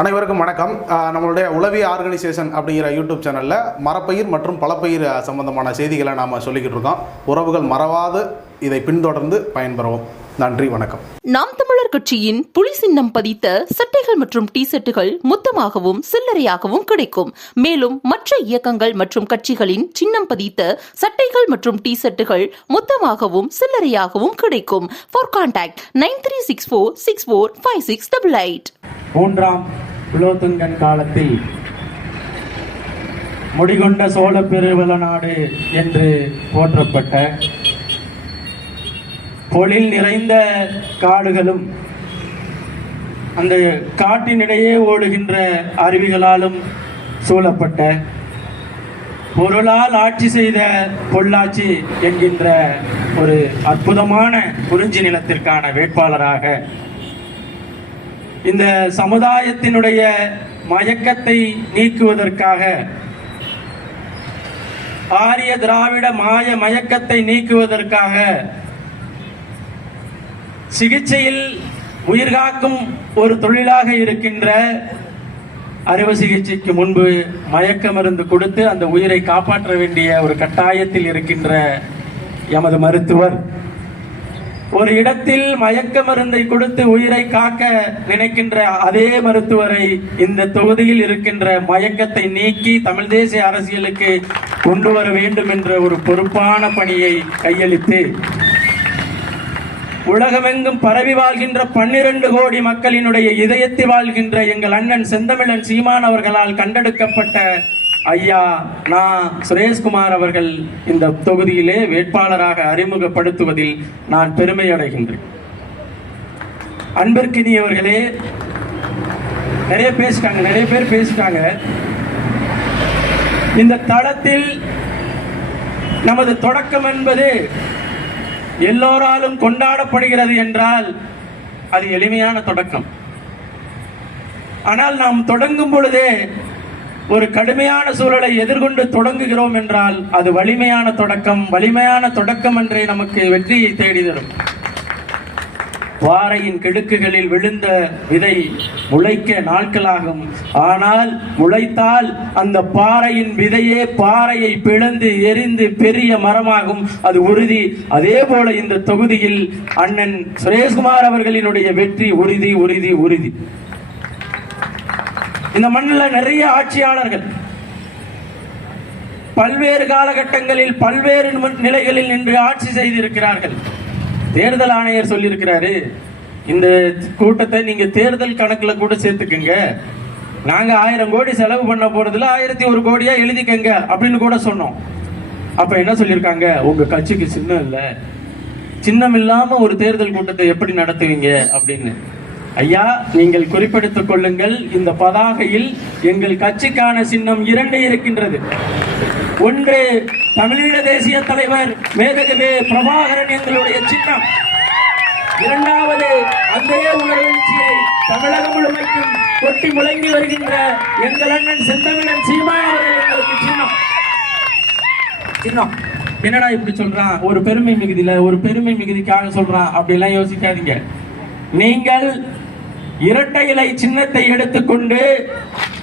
அனைவருக்கும் வணக்கம். நம்மளுடைய உளவிய ஆர்கனைசேஷன் அப்படிங்கிற யூடியூப் சேனலில் மரப்பயிர் மற்றும் பலப்பயிர் ஆஹ், சம்பந்தமான செய்திகளை நாம் சொல்லிக்கிட்டு இருக்கோம். உறவுகள் மறவாது இதை பின்தொடர்ந்து பயன்பெறுவோம். நன்றி வணக்கம். நாம் தமிழர் கட்சியின் புலி சின்னம் பதித்த சட்டைகள் மற்றும் டி ஷர்ட்டுகள் மொத்தமாகவும் சில்லறையாகவும் கிடைக்கும். மேலும் மற்ற இயக்கங்கள் மற்றும் கட்சிகளின் சின்னம் பதித்த சட்டைகள் மற்றும் டி ஷர்ட்டுகள் மொத்தமாகவும் சில்லறையாகவும் கிடைக்கும். For contact nine three six four six four five six double eight மூன்றாம் குலோத்துங்கன் காலத்தில் முடிகொண்ட சோழ பெருவள நாடு என்று போற்றப்பட்ட பொழில் நிறைந்த காடுகளும் அந்த காட்டினிடையே ஓடுகின்ற அருவிகளாலும் சூழப்பட்ட பொருளால் ஆட்சி செய்த பொள்ளாச்சி என்கின்ற ஒரு அற்புதமான குறிஞ்சி நிலத்திற்கான வேட்பாளராக இந்த சமுதாயத்தினுடைய மயக்கத்தை நீக்குவதற்காக. ஆரிய திராவிட மாய மயக்கத்தை நீக்குவதற்காக. சிகிச்சையில் உயிர்காக்கும் ஒரு தொழிலாக இருக்கின்ற அறுவை சிகிச்சைக்கு முன்பு மயக்க மருந்து கொடுத்து அந்த உயிரை காப்பாற்ற வேண்டிய ஒரு கட்டாயத்தில் இருக்கின்ற எமது மருத்துவர் ஒரு இடத்தில் மயக்க மருந்தை கொடுத்து உயிரை காக்க நினைக்கின்ற அதே மருத்துவரை இந்த தொகுதியில் இருக்கின்ற மயக்கத்தை நீக்கி தமிழ் தேசிய அரசியலுக்கு கொண்டு வர வேண்டும் என்ற ஒரு பொறுப்பான பணியை கையளித்து உலகமெங்கும் பரவி வாழ்கின்ற பன்னிரண்டு கோடி மக்களினுடைய இதயத்தில் வாழ்கின்ற எங்கள் அண்ணன் செந்தமிழன் சீமான் அவர்களால் கண்டெடுக்கப்பட்ட ஐயா நான் சுரேஷ்குமார் அவர்கள் இந்த தொகுதியிலே வேட்பாளராக அறிமுகப்படுத்துவதில் நான் பெருமை அடைகின்றேன். அன்பிற்கினியவர்களே நிறைய பேசிட்டாங்க நிறைய பேர் பேசிட்டாங்க. இந்த தளத்தில் நமது தொடக்கம் என்பது எல்லோராலும் கொண்டாடப்படுகிறது என்றால் அது எளிமையான தொடக்கம். ஆனால் நாம் தொடங்கும் பொழுதே ஒரு கடுமையான சூழலை எதிர்கொண்டு தொடங்குகிறோம் என்றால் அது வலிமையான தொடக்கம் வலிமையான தொடக்கம் என்றே நமக்கு வெற்றியை தேடி தரும். பாறையின் கிடுக்குகளில் விழுந்த விதை முளைக்க நாட்களாகும். ஆனால் முளைத்தால் அந்த பாறையின் விதையே பாறையை பிளந்து எரிந்து பெரிய மரமாகும். அது உறுதி. அதே போல இந்த தொகுதியில் அண்ணன் சுரேஷ்குமார் அவர்களினுடைய வெற்றி உறுதி உறுதி உறுதி. இந்த மண்ணில் நிறைய ஆட்சியாளர்கள். பல்வேறு காலகட்டங்களில் பல்வேறு நிலைகளில் நின்று ஆட்சி செய்திருக்கிறார்கள். தேர்தல் ஆணையர் சொல்லியிருக்கிறாரு இந்த கூட்டத்தை நீங்க தேர்தல் கணக்கில் கூட சேர்த்துக்கங்க. நாங்க ஆயிரம் கோடி செலவு பண்ண போறதுல ஆயிரத்தி ஒரு கோடியா எழுதிக்கங்க அப்படின்னு கூட சொன்னோம். அப்ப என்ன சொல்லியிருக்காங்க? உங்க கட்சிக்கு சின்னம் இல்லை. சின்னம் இல்லாம ஒரு தேர்தல் கூட்டத்தை எப்படி நடத்துவீங்க? அப்படின்னு. ஐயா நீங்கள் குறிப்பிடுத்துக் கொள்ளுங்கள் இந்த பதாகையில் எங்கள் கட்சிக்கான சின்னம் இரண்டு இருக்கின்றது. ஒன்று தமிழீழ தேசிய தலைவர் மேதகவே பிரபாகரன் எங்களுடைய சின்னம். இரண்டாவது அதே உணர்வெழுச்சியை தமிழகம் முழுமைக்கும் கொட்டி முழங்கி வருகின்ற எங்கள் அண்ணன் செந்தமிழன் சீமா அவர்கள் எங்களுக்கு சின்னம். சின்னம். என்னடா இப்படி சொல்றான் ஒரு பெருமை மிகுதியில ஒரு பெருமை மிகுதிக்காக சொல்றான் அப்படி எல்லாம் யோசிக்காதீங்க. நீங்கள் இரட்டை இலை சின்னத்தை எடுத்துக்கொண்டு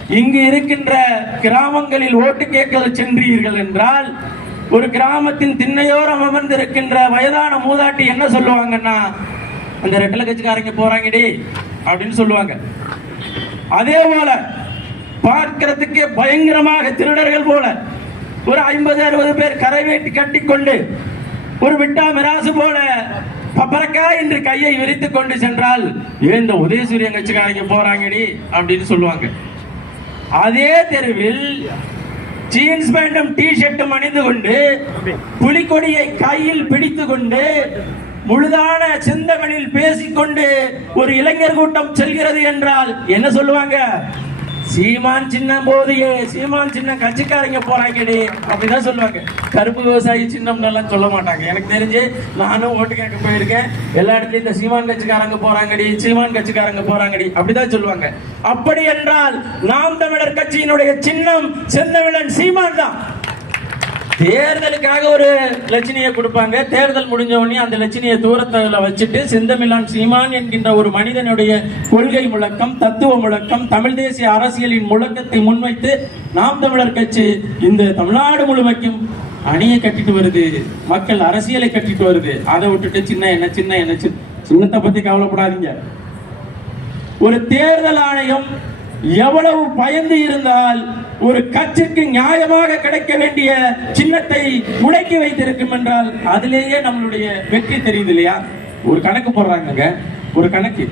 இங்கு இருக்கின்ற கிராமங்களில் ஓட்டு கேட்க சென்றீர்கள் என்றால் ஒரு கிராமத்தின் திண்ணையோரம் அமர்ந்திருக்கின்ற வயதான மூதாட்டி என்ன சொல்லுவாங்கன்னா அந்த ரெட்டல கட்சிக்காரங்க போறாங்கடி அப்படின்னு சொல்லுவாங்க. அதே போல பார்க்கிறதுக்கே பயங்கரமாக திருடர்கள் போல ஒரு ஐம்பது அறுபது பேர் கரை வேட்டி கட்டிக்கொண்டு ஒரு விட்டா மிராசு போல பப்பரக்கா என்று கையை விரித்து கொண்டு சென்றால் ஏன் இந்த உதயசூரியன் கட்சிக்காரங்க போறாங்கடி அப்படின்னு சொல்லுவாங்க. அதே தெருவில் ஜீன்ஸ் பேண்டும் டி ஷர்ட்டும் அணிந்து கொண்டு புலிக்கொடியை கையில் பிடித்து கொண்டு முழுதான செந்தமிழில் பேசிக்கொண்டு ஒரு இளைஞர் கூட்டம் செல்கிறது என்றால் என்ன சொல்லுவாங்க? சீமான் சின்னம் போதையே சீமான் சின்ன கட்சிக்காரங்க போறாங்கடி. அப்படிதான் சொல்லுவாங்க. கருப்பு விவசாயி சின்னம்னு எல்லாம் சொல்ல மாட்டாங்க. எனக்கு தெரிஞ்சு நானும் ஓட்டு கேட்க போயிருக்கேன். எல்லா இடத்துலயும் இந்த சீமான் கட்சிக்காரங்க போறாங்கடி சீமான் கட்சிக்காரங்க போறாங்கடி. அப்படிதான் சொல்லுவாங்க. அப்படி என்றால் நாம் தமிழர் கட்சியினுடைய சின்னம் செந்தமிழன் சீமான் தான். தேர்தலுக்காக ஒரு லட்சணியை கொடுப்பாங்க. தேர்தல் முடிஞ்ச உடனே அந்த லட்சணியை தூரத்தில் வச்சுட்டு செந்தமிழான் சீமான் என்கின்ற ஒரு மனிதனுடைய கொள்கை முழக்கம் தத்துவ முழக்கம் தமிழ் தேசிய அரசியலின் முழக்கத்தை முன்வைத்து நாம் தமிழர் கட்சி இந்த தமிழ்நாடு முழுமைக்கும் அணியை கட்டிட்டு வருது. மக்கள் அரசியலை கட்டிட்டு வருது. அதை விட்டுட்டு சின்ன என்ன சின்ன என்ன சின்ன சின்னத்தை பத்தி கவலைப்படாதீங்க. ஒரு தேர்தல் ஆணையம் எவ்வளவு பயந்து இருந்தால் ஒரு கட்சிக்கு நியாயமாக கிடைக்க வேண்டிய சின்னத்தை முடக்கி வைத்திருக்கும் என்றால் அதிலேயே நம்மளுடைய வெற்றி தெரியுது இல்லையா? ஒரு கணக்கு போடுறாங்க ஒரு கணக்கு.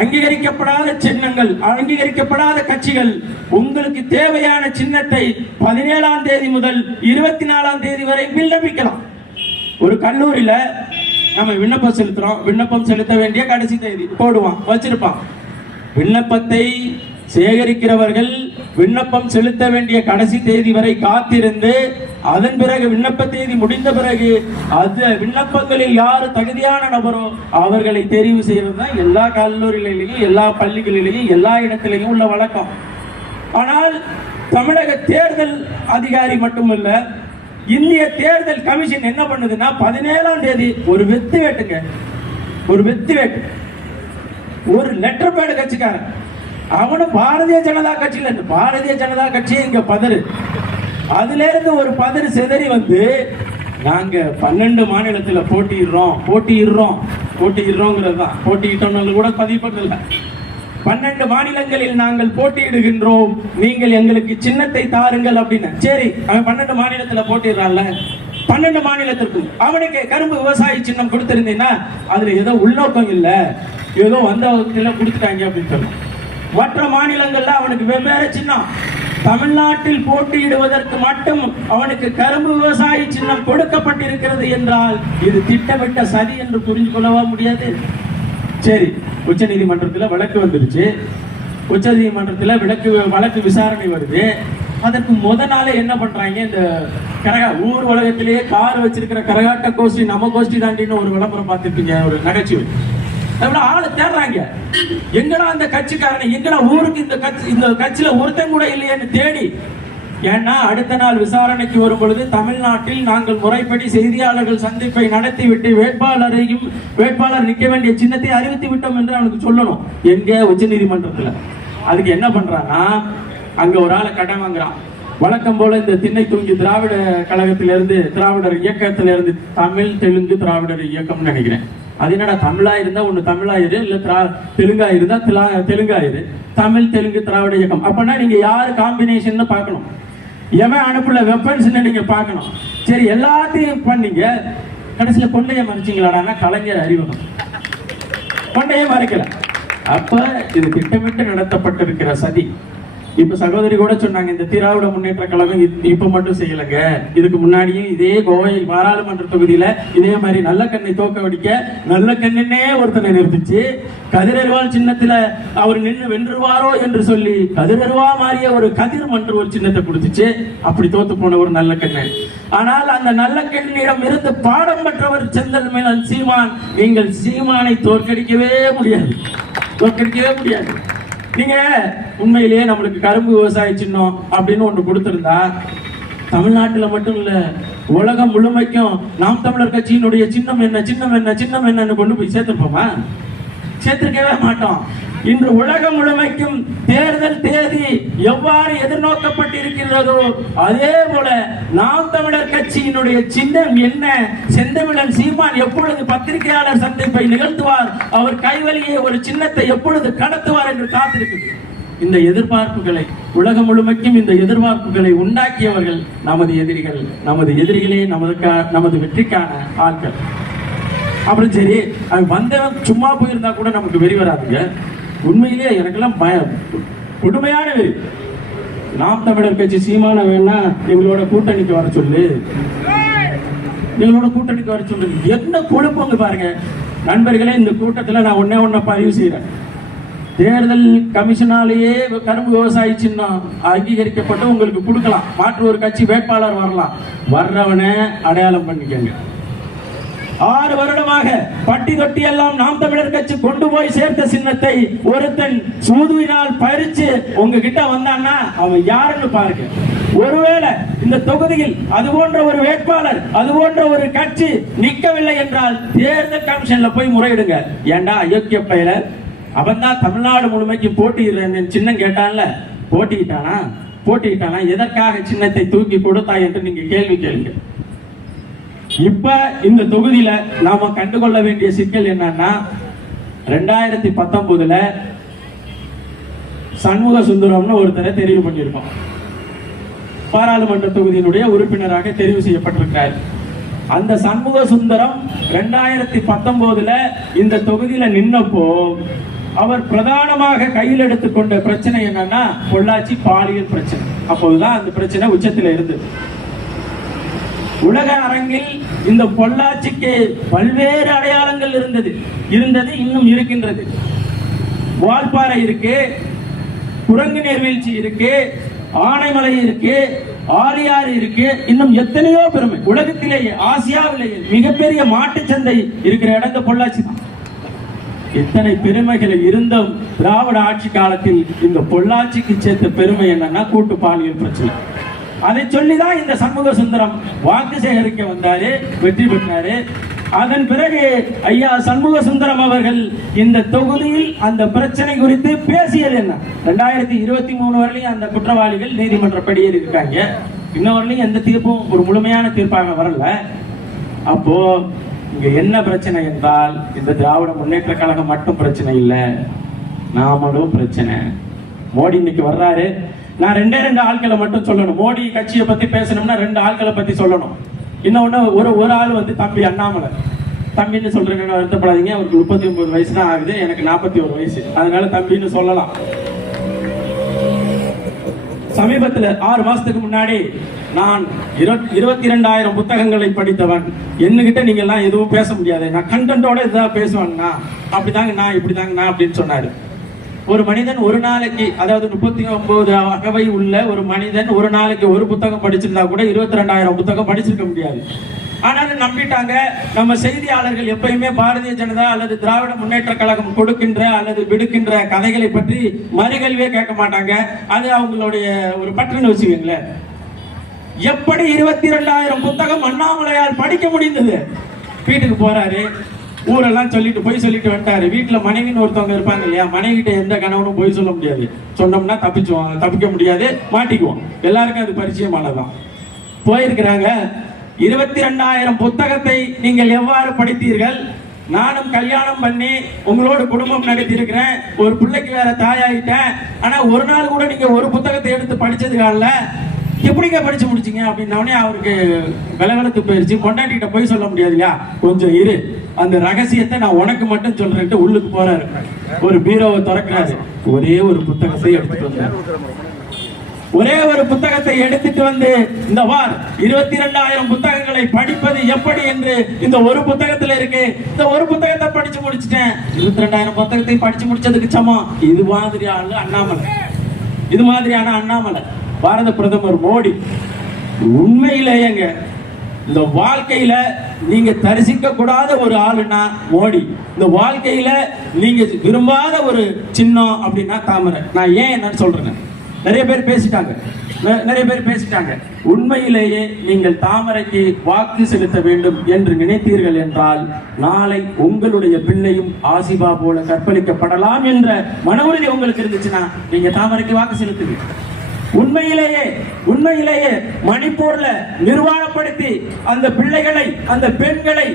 அங்கீகரிக்கப்படாத சின்னங்கள் அங்கீகரிக்கப்படாத கட்சிகள் உங்களுக்கு தேவையான சின்னத்தை பதினேழாம் தேதி முதல் இருபத்தி நாலாம் தேதி வரை விண்ணப்பிக்கலாம். ஒரு கல்லூரியில நம்ம விண்ணப்பம் செலுத்துறோம். விண்ணப்பம் செலுத்த வேண்டிய கடைசி தேதி போடுவான் வச்சிருப்பான். விண்ணப்பத்தை சேகரிக்கிறவர்கள் விண்ணப்பம் செலுத்த வேண்டிய கடைசி தேதி வரை காத்திருந்து அதன் பிறகு விண்ணப்ப தேதி முடிந்த பிறகு அது விண்ணப்பங்களில் யார் தகுதியான நபரோ அவர்களை தெரிவு செய்வது தான் எல்லா கல்லூரிகளிலேயும் எல்லா பள்ளிகளிலேயும் எல்லா இடத்திலையும் உள்ள வழக்கம். ஆனால் தமிழக தேர்தல் அதிகாரி மட்டுமல்ல இந்திய தேர்தல் கமிஷன் என்ன பண்ணுதுன்னா பதினேழாம் தேதி ஒரு வெத்து வேட்டுங்க. ஒரு வெத்து வேட்டு. ஒரு லெட்டர் பேடு கட்சிக்காரன் அவனும் பாரதிய ஜனதா கட்சியில் பாரதிய ஜனதா கட்சி இங்க பதறு. அதுல இருந்து ஒரு பதறு சிதறி வந்து நாங்க பன்னெண்டு மாநிலத்துல போட்டியிடுறோம் போட்டியிடுறோம் போட்டியிடுறோங்கிறது தான். போட்டியிட்டோம்னு கூட பதிவு பன்னெண்டு மாநிலங்களில் நாங்கள் போட்டியிடுகின்றோம் நீங்கள் எங்களுக்கு சின்னத்தை தாருங்கள் அப்படின்னு. சரி அவன் பன்னெண்டு மாநிலத்துல போட்டிடுறான்ல பன்னெண்டு மாநிலத்திற்கும் அவனுக்கு கரும்பு விவசாய சின்னம் கொடுத்திருந்தீங்கன்னா அதுல ஏதோ உள்நோக்கம் இல்லை ஏதோ வந்த வகுப்புல கொடுத்துட்டாங்க அப்படின்னு சொல்லுவோம் மற்ற மாநிலங்கள்ல அவனுக்கு வெவ்வேறு சின்னம். தமிழ்நாட்டில் போட்டியிடுவதற்கு மட்டும் அவனுக்கு கரும்பு விவசாய சின்னம் கொடுக்கப்பட்டிருக்கிறது என்றால் இது திட்டமிட்ட சதி என்று புரிந்து கொள்ளவா முடியாது? சரி உச்ச நீதிமன்றத்தில் வழக்கு வந்துருச்சு. உச்ச நீதிமன்றத்தில் விளக்கு வழக்கு விசாரணை வருது. அதற்கு முத நாளே என்ன பண்றாங்க? இந்த கரகா ஊர் உலகத்திலேயே கார் வச்சிருக்கிற கரகாட்ட கோஷ்டி நம்ம கோஷ்டி தாண்டின்னு ஒரு விளம்பரம் பார்த்துருப்பீங்க ஒரு நகைச்சுவை. ஆளு தேடுறாங்க. எங்கடா அந்த கட்சிக்காரன்? எங்கடா ஊருக்கு இந்த கட்சி இந்த கட்சியில ஒருத்தன் கூட இல்லையேன்னு தேடி. ஏன்னா அடுத்த நாள் விசாரணைக்கு வரும் பொழுது தமிழ்நாட்டில் நாங்கள் முறைப்படி செய்தியாளர்கள் சந்திப்பை நடத்திவிட்டு வேட்பாளரையும் வேட்பாளர் நிற்க வேண்டிய சின்னத்தை அறிவித்து விட்டோம் என்று அவனுக்கு சொல்லணும். எங்க? உச்ச நீதிமன்றத்துல அதுக்கு என்ன பண்றான்னா அங்க ஒரு ஆளை கடன் வாங்குறான். வழக்கம் போல இந்த திண்ணை தூங்கி திராவிட கழகத்திலிருந்து திராவிடர் இயக்கத்திலிருந்து தமிழ் தெலுங்கு திராவிடர் இயக்கம்னு நினைக்கிறேன். அது என்னடா தமிழா இருந்தா ஒண்ணு தமிழாயிரு இல்ல திரா தெலுங்கா இருந்தா திலா- தெலுங்காயிரு தமிழ் தெலுங்கு திராவிட இயக்கம். அப்பனா நீங்க யாரு காம்பினேஷன் பார்க்கணும். எவன் அனுப்புல வெப்பன்ஸ் நீங்க பார்க்கணும். சரி எல்லாத்தையும் பண்ணீங்க. கடைசியில கொண்டைய மறைச்சிங்களாடான்னா கலைஞர் அறிவகம் கொண்டையே மறைக்கல. அப்ப இது திட்டமிட்டு நடத்தப்பட்டிருக்கிற சதி. இப்ப சகோதரி கூட சொன்னாங்க இந்த திராவிட முன்னேற்ற கழகம் இப்ப மட்டும் செய்யலங்க. இதுக்கு முன்னாடியும் இதே கோவை பாராளுமன்ற தொகுதியில இதே மாதிரி நல்ல கண்ணை தோக்க வடிக்க நல்ல கண்ணினே ஒருத்தனை நிறுத்திச்சு. கதிரறிவால் சின்னத்துல அவர் நின்று வென்றுவாரோ என்று சொல்லி கதிரறிவா மாறிய ஒரு கதிர் மன்ற ஒரு சின்னத்தை கொடுத்துச்சு. அப்படி தோத்து போன ஒரு நல்ல கண்ணன் ஆனால் அந்த நல்ல கண்ணிடம் இருந்து பாடம் பெற்றவர் செந்தல் மேலன் சீமான். நீங்கள் சீமானை தோற்கடிக்கவே முடியாது. தோற்கடிக்கவே முடியாது. நீங்க உண்மையிலேயே நம்மளுக்கு கரும்பு விவசாய சின்னம் அப்படின்னு ஒன்று கொடுத்துருந்தா தமிழ்நாட்டில் மட்டும் இல்ல உலகம் முழுமைக்கும் நாம் தமிழர் கட்சியினுடைய சின்னம் என்ன சின்னம் என்ன சின்னம் என்னன்னு கொண்டு போய் சேர்த்துருப்போமா சேர்த்துருக்கவே மாட்டோம். இன்று உலகம் முழுமைக்கும் தேர்தல் தேதி எவ்வாறு எதிர்நோக்கப்பட்டிருக்கிறதோ அதே போல நாம் தமிழர் கட்சியினுடைய சின்னம் என்ன? செந்தமிழன் சீமான் எப்பொழுது பத்திரிகையாளர் சந்திப்பை நிகழ்த்துவார்? அவர் கைவழியே ஒரு சின்னத்தை எப்பொழுது கடத்துவார் என்று காத்திருக்கிறது. இந்த எதிர்பார்ப்புகளை உலகம் முழுமைக்கும் இந்த எதிர்பார்ப்புகளை உண்டாக்கியவர்கள் நமது எதிரிகள் நமது எதிரிகளே நமது நமது வெற்றிக்கான ஆட்கள். அப்புறம் சரி அவன் வந்தவன் சும்மா போயிருந்தா கூட நமக்கு வெறி வராதுங்க. உண்மையிலேயே எனக்கெல்லாம் பயம் கொடுமையான வெறி நாம் தமிழர் கட்சி சீமான வேணா எங்களோட கூட்டணிக்கு வர சொல்லு. எங்களோட கூட்டணிக்கு வர சொல்லு. என்ன கொழுப்புங்க பாருங்க. நண்பர்களே இந்த கூட்டத்தில் நான் ஒன்னே ஒன்றை பதிவு செய்கிறேன் தேர்தல் கமிஷனாலேயே கரும்பு விவசாயி சின்னம் அங்கீகரிக்கப்பட்டு உங்களுக்கு கொடுக்கலாம். மாற்று ஒரு கட்சி வேட்பாளர் வரலாம். வர்றவனை அடையாளம் பண்ணிக்கங்க ஆறு வருடமாக பட்டி தொட்டி எல்லாம் நாம் தமிழர் கட்சி கொண்டு போய் சேர்த்த சின்னத்தை ஒருத்தன் சூதுவினால் பறிச்சு உங்ககிட்ட வந்தான்னா அவன் யாருன்னு பாருங்க. ஒருவேளை இந்த தொகுதியில் அது போன்ற ஒரு வேட்பாளர் அது போன்ற ஒரு கட்சி நிற்கவில்லை என்றால் தேர்தல் கமிஷன்ல போய் முறையிடுங்க. ஏண்டா அயோக்கிய பயில? அவன் தான் தமிழ்நாடு முழுமைக்கு போட்டியிடுறேன் சின்னம் கேட்டான்ல. போட்டிக்கிட்டானா போட்டிக்கிட்டானா எதற்காக சின்னத்தை தூக்கி கொடுத்தா என்று நீங்க கேள்வி கேளுங்க. இப்ப இந்த தொகுதியில நாம கண்டுகொள்ள வேண்டிய சிக்கல் என்னன்னா ரெண்டாயிரத்தி பத்தொன்பதுல சண்முக சுந்தரம்னு ஒருத்தரை தெரிவு பண்ணியிருக்கோம். பாராளுமன்ற தொகுதியினுடைய உறுப்பினராக தெரிவு செய்யப்பட்டிருக்கிறார். அந்த சண்முக சுந்தரம் ரெண்டாயிரத்தி பத்தொன்பதுல இந்த தொகுதியில நின்னப்போ அவர் பிரதானமாக கையில் எடுத்துக்கொண்ட பிரச்சனை என்னன்னா பொள்ளாச்சி பாலியல் பிரச்சனை. அப்போதுதான் அந்த பிரச்சனை உச்சத்தில் இருந்தது. உலக அரங்கில் இந்த பொள்ளாச்சிக்கு பல்வேறு அடையாளங்கள் இருந்தது. இருந்தது இன்னும் இருக்கின்றது. வால்பாறை இருக்கு குரங்கு நீர்வீழ்ச்சி இருக்கு ஆனைமலை இருக்கு ஆரியாறு இருக்கு இன்னும் எத்தனையோ பெருமை. உலகத்திலேயே ஆசியாவிலேயே மிகப்பெரிய மாட்டுச்சந்தை இருக்கிற இடம் இந்த பொள்ளாச்சி தான். எத்தனை பெருமைகள் இருந்தும். திராவிட ஆட்சி காலத்தில் இந்த பொள்ளாச்சிக்கு சேர்த்த பெருமை என்னன்னா கூட்டு பாலியல் பிரச்சனை. அதை சொல்லிதான் இந்த சண்முக சுந்தரம் வாக்கு சேகரிக்க வந்தாரு வெற்றி பெற்றாரு. அதன் பிறகு ஐயா சண்முக சுந்தரம் அவர்கள் இந்த தொகுதியில் அந்த பிரச்சனை குறித்து பேசியது என்ன? ரெண்டாயிரத்தி இருபத்தி மூணு வரையிலும் அந்த குற்றவாளிகள் நீதிமன்ற படியில் இருக்காங்க. இன்ன எந்த தீர்ப்பும் ஒரு முழுமையான தீர்ப்பாக வரல. அப்போ இங்க என்ன பிரச்சனை என்றால் இந்த திராவிட முன்னேற்ற கழகம் மட்டும் பிரச்சனை இல்லை. நாமளும் பிரச்சனை. மோடி இன்னைக்கு வர்றாரு. நான் ரெண்டே ரெண்டு ஆட்களை மட்டும் சொல்லணும். மோடி கட்சியை பத்தி பேசணும்னா ரெண்டு ஆட்களை பத்தி சொல்லணும். இன்னொன்னு ஒரு ஒரு ஆள் வந்து தம்பி அண்ணாமலை. தம்பின்னு சொல்றேன்னு வருத்தப்படாதீங்க. அவருக்கு முப்பத்தி ஒன்பது வயசு தான் ஆகுது. எனக்கு நாற்பத்தி ஒரு வயசு. அதனால தம்பின்னு சொல்லலாம். சமீபத்தில் ஆறு மாசத்துக்கு முன்னாடி நான் இருபத்தி இரண்டாயிரம் புத்தகங்களை படித்தவன். என்னகிட்ட நீங்க எல்லாம் எதுவும் பேச முடியாது. நான் கண்டென்ட்டோட இதுதான் பேசுவாங்கண்ணா அப்படிதாங்க நான் இப்படிதாங்க நான் அப்படின்னு சொன்னாரு. ஒரு மனிதன் ஒரு நாளைக்கு அதாவது முப்பத்தி ஒன்பது அகவை உள்ள ஒரு மனிதன் ஒரு நாளைக்கு ஒரு புத்தகம் படிச்சிருந்தா கூட இருபத்தி ரெண்டாயிரம் புத்தகம் படிச்சிருக்க முடியாது. ஆனாலும் நம்பிட்டாங்க. நம்ம செய்தியாளர்கள் எப்பயுமே பாரதிய ஜனதா அல்லது திராவிட முன்னேற்ற கழகம் கொடுக்கின்ற அல்லது விடுக்கின்ற கதைகளை பற்றி மறுகல்வியே கேட்க மாட்டாங்க. அது அவங்களுடைய ஒரு பற்றுன்னு வச்சுக்கோங்களேன். எப்படி இருபத்தி ரெண்டாயிரம் புத்தகம் அண்ணாமலையால் படிக்க முடிந்தது? வீட்டுக்கு போறாரு. ஊரெல்லாம் சொல்லிட்டு போய் சொல்லிட்டு வந்துட்டாரு. வீட்டில் மனைவின்னு ஒருத்தவங்க இருப்பாங்க இல்லையா? மனைவிட்ட எந்த கணவனும் போய் சொல்ல முடியாது. சொன்னோம்னா தப்பிச்சுவோம். தப்பிக்க முடியாது. மாட்டிக்குவோம். எல்லாருக்கும் அது பரிச்சயமானதான் போயிருக்கிறாங்க. இருபத்தி ரெண்டாயிரம் புத்தகத்தை நீங்கள் எவ்வாறு படித்தீர்கள்? நானும் கல்யாணம் பண்ணி உங்களோட குடும்பம் நடத்தியிருக்கிறேன். ஒரு பிள்ளைக்கு வேற தாயாயிட்டேன். ஆனா ஒரு நாள் கூட நீங்க ஒரு புத்தகத்தை எடுத்து படிச்சதுக்கால எப்படிங்க படிச்சு முடிச்சிங்க? அப்படின்னோடனே அவருக்கு விலகலத்து போயிருச்சு. கொண்டாட்டிகிட்ட போய் சொல்ல முடியாது இல்லையா? கொஞ்சம் இரு. அந்த ரகசியத்தை நான் உனக்கு மட்டும் சொல்றேன்ட்டு உள்ளுக்கு போறாரு. ஒரு பீரோவை திறக்கிறாரு. ஒரே ஒரு புத்தகத்தை எடுத்துட்டு வந்தார் ஒரே ஒரு புத்தகத்தை எடுத்துட்டு வந்து இந்த வார் இருபத்தி ரெண்டாயிரம் புத்தகங்களை படிப்பது எப்படி என்று இந்த ஒரு புத்தகத்துல இருக்கு. இந்த ஒரு புத்தகத்தை படிச்சு முடிச்சிட்டேன். இருபத்தி ரெண்டாயிரம் புத்தகத்தை படிச்சு முடிச்சதுக்கு சமம். இது மாதிரியான அண்ணாமலை. இது மாதிரியான அண்ணாமலை. பாரத பிரதமர் மோடி. உண்மையிலேயேங்க இந்த வாழ்க்கையில நீங்க தரிசிக்க கூடாத ஒரு ஆளுனா மோடி. இந்த வாழ்க்கையில நீங்க விரும்பாத ஒரு சின்னம் அப்படின்னா தாமரை. நான் ஏன் என்னன்னு சொல்றேன் நிறைய பேர் பேசிட்டாங்க. நிறைய பேர் பேசிட்டாங்க. உண்மையிலேயே நீங்கள் தாமரைக்கு வாக்கு செலுத்த வேண்டும் என்று நினைத்தீர்கள் என்றால் நாளை உங்களுடைய பிள்ளையும் ஆசிபா போல கற்பழிக்கப்படலாம் என்ற மன உறுதி உங்களுக்கு இருந்துச்சுன்னா நீங்க தாமரைக்கு வாக்கு செலுத்துங்க உண்மையிலேயே உண்மையிலேயே மணிப்பூர்ல நிர்வாணப்படுத்தி அந்த பிள்ளைகளை அந்த பெண்களை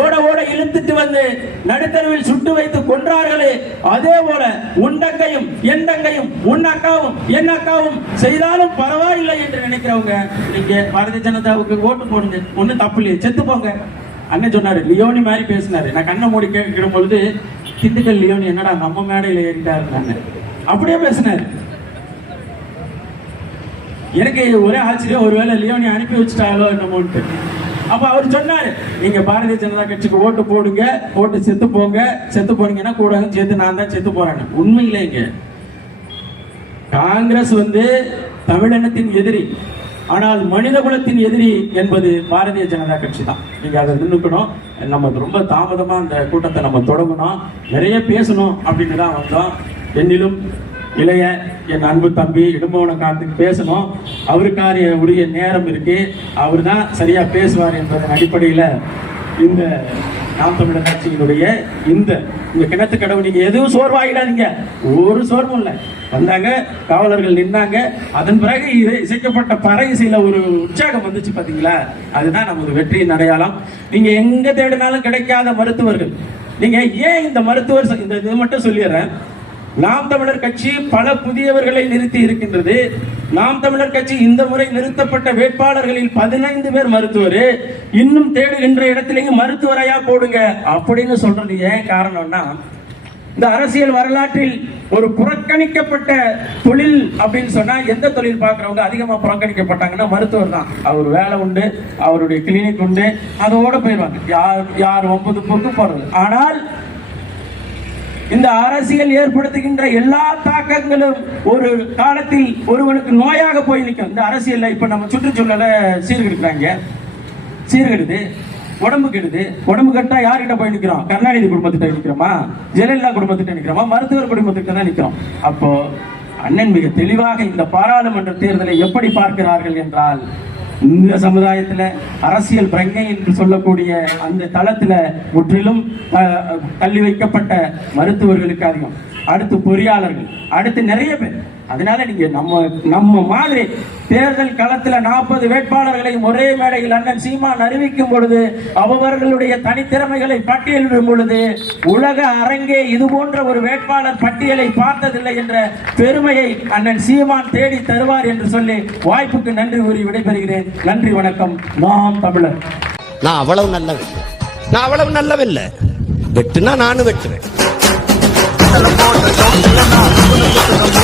ஓட ஓட இழுத்துட்டு வந்து நடுத்தருவில் சுட்டு வைத்து கொன்றார்களே அதே போல உண்டங்கையும் எண்டங்கையும் உன் அக்காவும் என் அக்காவும் செய்தாலும் பரவாயில்லை என்று நினைக்கிறவங்க நீங்க பாரதிய ஜனதாவுக்கு ஓட்டு போடுங்க. ஒண்ணும் தப்பு இல்லையே செத்து போங்க. அண்ணன் சொன்னாரு லியோனி மாதிரி பேசினாரு. நான் கண்ணை மூடி கேட்கிற பொழுது திண்டுக்கல் லியோனி என்னடா நம்ம மேடையில் ஏறிட்டாரு அப்படியே பேசினாரு. எனக்கு ஒரே ஆச்சரியம். ஒருவேளை லியோனி அனுப்பி வச்சுட்டாலோ என்னமோன்ட்டு அப்போ அவர் சொன்னார் நீங்கள் பாரதிய ஜனதா கட்சிக்கு ஓட்டு போடுங்க ஓட்டு செத்து போங்க. செத்து போனீங்கன்னா கூட சேர்த்து நான் தான் செத்து போறேன் உண்மையிலேங்க காங்கிரஸ் வந்து தமிழினத்தின் எதிரி ஆனால் மனித குலத்தின் எதிரி என்பது பாரதிய ஜனதா கட்சி தான். நீங்க அதை நின்றுக்கணும் நம்ம ரொம்ப தாமதமா அந்த கூட்டத்தை நம்ம தொடங்கணும். நிறைய பேசணும் அப்படின்னு தான் வந்தோம். என்னிலும் இளைய என் அன்பு தம்பி இடும்பவனை காத்துக்கு பேசணும். அவருக்கான உரிய நேரம் இருக்கு. அவர் தான் சரியாக பேசுவார் என்பதன் அடிப்படையில் இந்த நாம் தமிழர் கட்சியினுடைய இந்த இந்த கிணத்து கடவு நீங்க எதுவும் சோர்வாகிடாதீங்க ஒரு சோர்வும் இல்லை. வந்தாங்க காவலர்கள் நின்னாங்க. அதன் பிறகு இது இசைக்கப்பட்ட பறை சில ஒரு உற்சாகம் வந்துச்சு பார்த்தீங்களா அதுதான் நமது வெற்றியின் அடையாளம். நீங்க எங்க தேடினாலும் கிடைக்காத மருத்துவர்கள். நீங்க ஏன் இந்த மருத்துவர் இந்த இது மட்டும் சொல்லிடுறேன். நாம் தமிழர் கட்சி பல புதியவர்களை நிறுத்தி இருக்கின்றது. நாம் தமிழர் கட்சி இந்த முறை நிறுத்தப்பட்ட வேட்பாளர்களில் பதினைந்து பேர் மருத்துவர். இன்னும் தேடுகின்ற இடத்திலேயும் மருத்துவரையா போடுங்க. அப்படின்னு சொல்றது ஏன் காரணம்னா இந்த அரசியல் வரலாற்றில் ஒரு புறக்கணிக்கப்பட்ட தொழில் அப்படின்னு சொன்னா எந்த தொழில் பார்க்கறவங்க அதிகமா புறக்கணிக்கப்பட்டாங்கன்னா மருத்துவர் தான். அவர் வேலை உண்டு அவருடைய கிளினிக் உண்டு அதோட போயிடுவாங்க. யார் யார் ஒன்பது பொறுத்து போறது ஆனால் இந்த அரசியல் ஏற்படுத்துகின்ற எல்லா தாக்கங்களும் ஒரு காலத்தில் ஒருவனுக்கு நோயாக போய் நிற்கும். இந்த அரசியல்ல இப்ப நம்ம சுற்றுச்சூழலை சீர்கெடுக்கிறாங்க. சீர்கெடுது. உடம்பு கெடுது. உடம்பு கட்டா யார்கிட்ட போய் நிற்கிறோம்? கருணாநிதி குடும்பத்திட்ட நிற்கிறோமா? ஜெயலலிதா குடும்பத்திட்ட நிற்கிறோமா? மருத்துவர் குடும்பத்திட்ட தான் நிற்கிறோம். அப்போ அண்ணன் மிக தெளிவாக இந்த பாராளுமன்ற தேர்தலை எப்படி பார்க்கிறார்கள் என்றால் இந்த சமுதாயத்துல அரசியல் பிரங்கை என்று சொல்லக்கூடிய அந்த தளத்துல முற்றிலும் அஹ், தள்ளி வைக்கப்பட்ட மருத்துவர்களுக்கு அதிகம். அடுத்து பொறியாளர்கள். அடுத்து நிறைய பேர். அதனால நீங்க நம்ம நம்ம மாதிரி தேர்தல் களத்துல நாற்பது வேட்பாளர்களையும் ஒரே மேடையில் அண்ணன் சீமான் அறிவிக்கும் பொழுது அவர்களுடைய தனித்திறமைகளை பட்டியலிடும் பொழுது உலக அரங்கே இது போன்ற ஒரு வேட்பாளர் பட்டியலை பார்த்ததில்லை என்ற பெருமையை அண்ணன் சீமான் தேடி தருவார் என்று சொல்லி வாய்ப்புக்கு நன்றி கூறி விடைபெறுகிறேன். நன்றி வணக்கம். நாம் தமிழர். நான் அவ்வளவு நல்லவன் நான் அவ்வளவு நல்லவில்லை. வெட்டுனா நானும் வெட்டுவேன்.